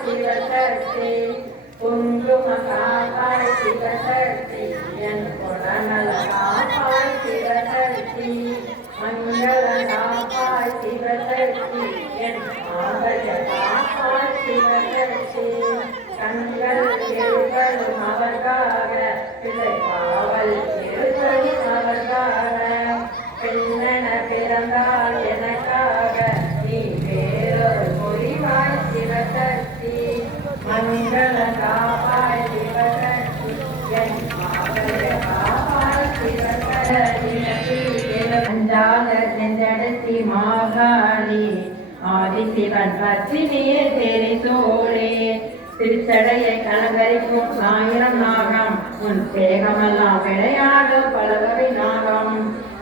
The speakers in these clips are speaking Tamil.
சிவசக்தி குங்கும காப்பாய் சிவசக்தி என் குடநல காப்பாய் சிவசக்தி மங்கள காப்பாய் சிவசக்தி என் ஆதய காப்பாய் சிவசக்தி அவர்காக பிள்ளை காவல் அவர்காக பெண்ணென பிறந்தால் சென்றடத்தி செஞ்சடத்தி மாகாளி ஆதிசிவன் பத்தினியே தேரி தோழே திருச்சடையை கலங்கரிக்கும் ஆயிரம் நாகம். உன் தேகமெல்லாம் விளையாடும் பலவகை நாகம்.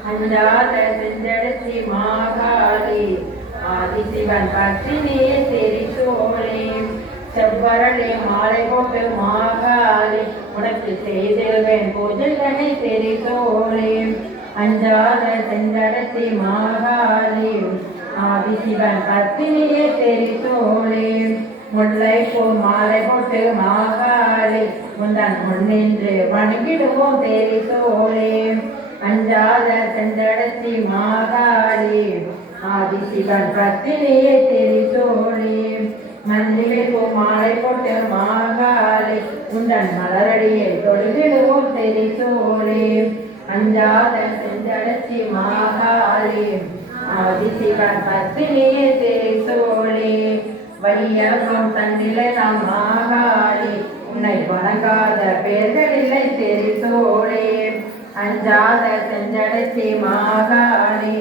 அஞ்சாத செஞ்சடத்தி மாகாளி ஆதிசிவன் பத்தினியே தேரி தோழே செவ்வரளே மாலை கொண்டு மாகாளி உனக்கு செய்திருவேன் பூஜைகளை தெரிசோழே. அஞ்சாத செஞ்சடத்தி மாகாளி ஆதிசிவன் பத்தினியே தெரிசோழே முல்லை பூ மாலை போட்டு மாகாளி முந்தன் முன்னின்று வணங்கிடுவோம் தெரிசோழே அஞ்சாத செஞ்சடத்தி மாகாளி ஆதிசிவன் பத்தினியே தெரிசோழே மல்லிகை பூ மாலை போட்டு மாகாளி உந்தன் மலரடியை தொழுகிடுவோம் தெரிசோழே அஞ்சாத செஞ்சடத்தி மாகாளி ஆதிசிவன் பத்தினியே தெரிசோழே வையகம் தன்னிலை நாம் மாகாளி உன்னை வணங்காத பேர்கள் இல்லை தெரிசோழே அஞ்சாத செஞ்சடத்தி மாகாளி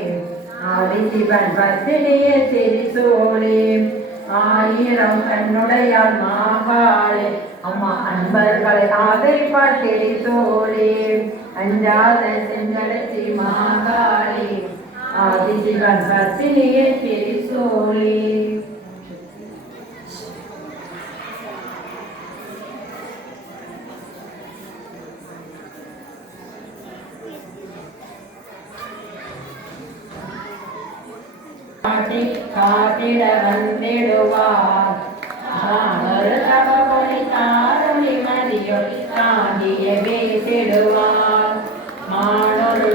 ஆதிசிவன் பத்தினியே தெரிசோழே ஆயிரம் கண்ணுடையால் மாகாளி. அம்மா அன்பர்களை ஆதரிப்பார் தெரிசோழே அஞ்சாத செஞ்சடத்தி மாகாளே. ஆதிசிவன் பத்தினியே தெரி சோழே காட்டி காட்டிட வந்திடுவார். ஒரு தவமொழி மதியொளி தாண்டிய வீசிடுவார் மாணொரு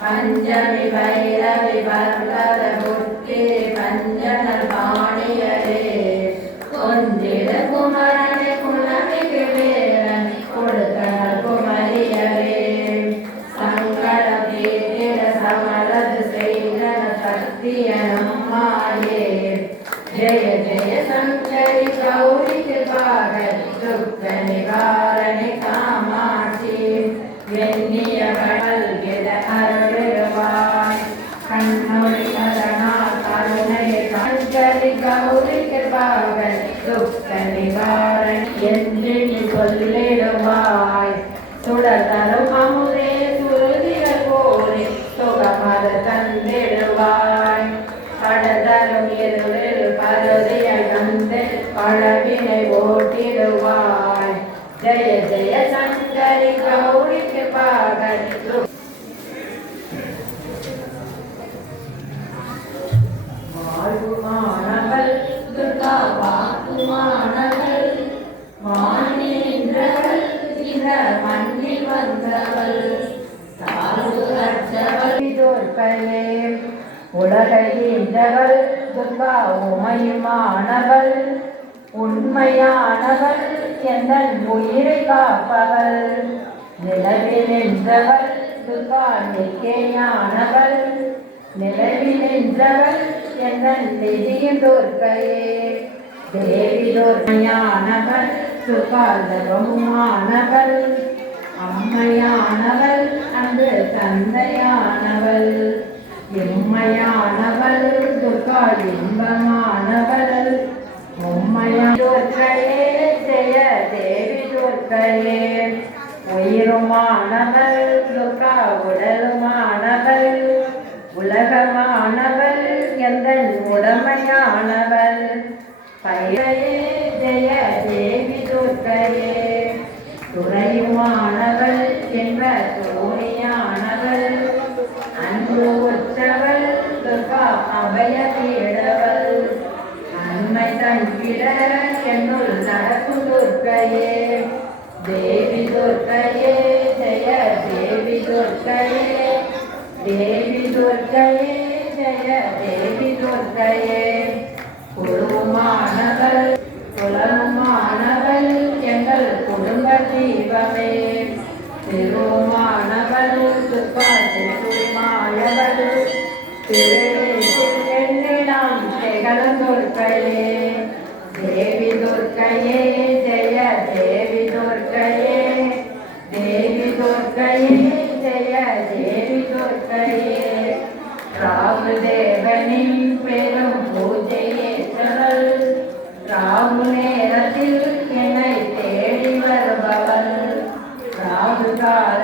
பஞ்சமி பைரவி பர்வத புத்தி பஞ்சன பாணியரே. கொஞ்சிட குமரனே ஜெய ஜெய சங்கரி கௌரி பாகரி துக்க காமாட்சி வெண்ணிய கடல் கிட அருள்வாய் கண்ணொழி அதனால் கருணை சங்கரி கௌரி பாகரி துக்க நிவாரணி துர்க்கையே உலகையின்றவள் துர்கா உமையுமானவள் உண்மையானவள் எந்த உயிரை காப்பவள். நிலவில் நின்றவள் துர்கா நிக்கையானவள் நிலவில் நின்றவள் எந்தன் நிதியும் துர்க்கையே தேவி துர்மையானவள் சுகாதவமானவள் அம்மையானவள் அன்று தந்தையானவள். எம்மையானவள் துர்கா இன்பமானவள் உம்மையா துர்க்கையே ஜெய தேவி துர்க்கையே. உயிருமானவள் துர்கா உடலுமானவள் தன் தங்கிட என்னுள் நடக்கும் துர்க்கையே தேவி துர்க்கையே ஜெய தேவி துர்க்கையே தேவி துர்க்கையே ஜெய தேவி துர்க்கையே குருமானவள் குலமானவள் எங்கள் குடும்ப தீபமே திருமானவள் துப்பாயவள் திருநாம் திரு துர்க்கையே தேவி துர்க்கையே ஜெய தேவி துர்க்கையே தேவி துர்க்கையே ஜெய தேவி துர்க்கையே ராகு தேவனின் பெரும் பூஜையே சரல் ராகு நேரத்தில் என்னை தேடி வருபவள். ராகு காலத்தில்